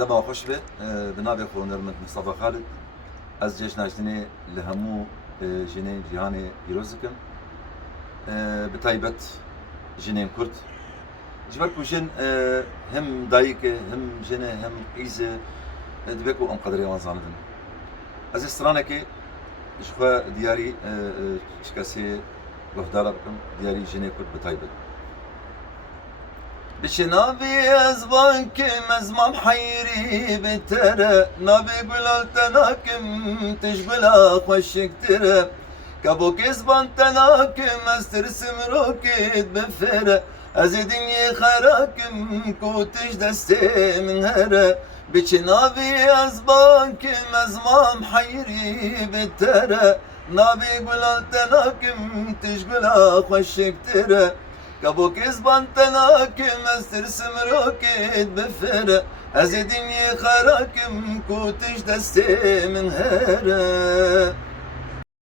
دبا خوش به بنابه خونرمند مصطفى خالد از جشن اجتنی لهمو جنین جهان پیروز کم بتایبت جنین کرد جبر کوشن هم دایک هم جنه هم قیزه دبکو ام قدری وان زاندن از استرانه که شخوا دیاری شکاسی گهدارا بکم دیاری جنین کرد بتایبت بشنابي أزبان كم أزمام حيري بترى نابي بلال تناكم تشبلا خوشك ترى كابو كزبان تناكم أسترسم روكيد بفرة أزيدني خيراكم كوتش دستي من هرة بشنابي أزبان كم أزمام حيري بترى نابي بلال تناكم تشبلا خوشك ترى كابو كزبان تناكم استرسم روكيد بفرة أزيدني خراكم كوتش دستي من هرة